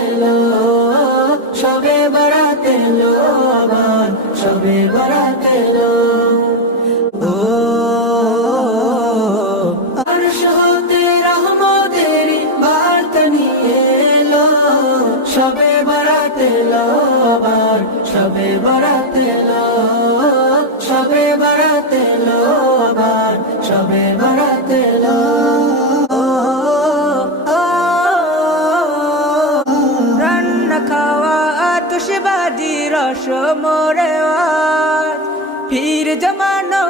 এলো, সবে বরাত এলো, আবার সবে বরাত এলো। ও আরশ হতে রহমতের বার্তা নিয়ে এলো, সবে বরাত এলো, আবার সবে বরাত এলো, সবে বরাত এলো, আবার সবে বরাত এলো। রান্না খাওয়া আতশবাজি রসমরে আজ, পীর জমানো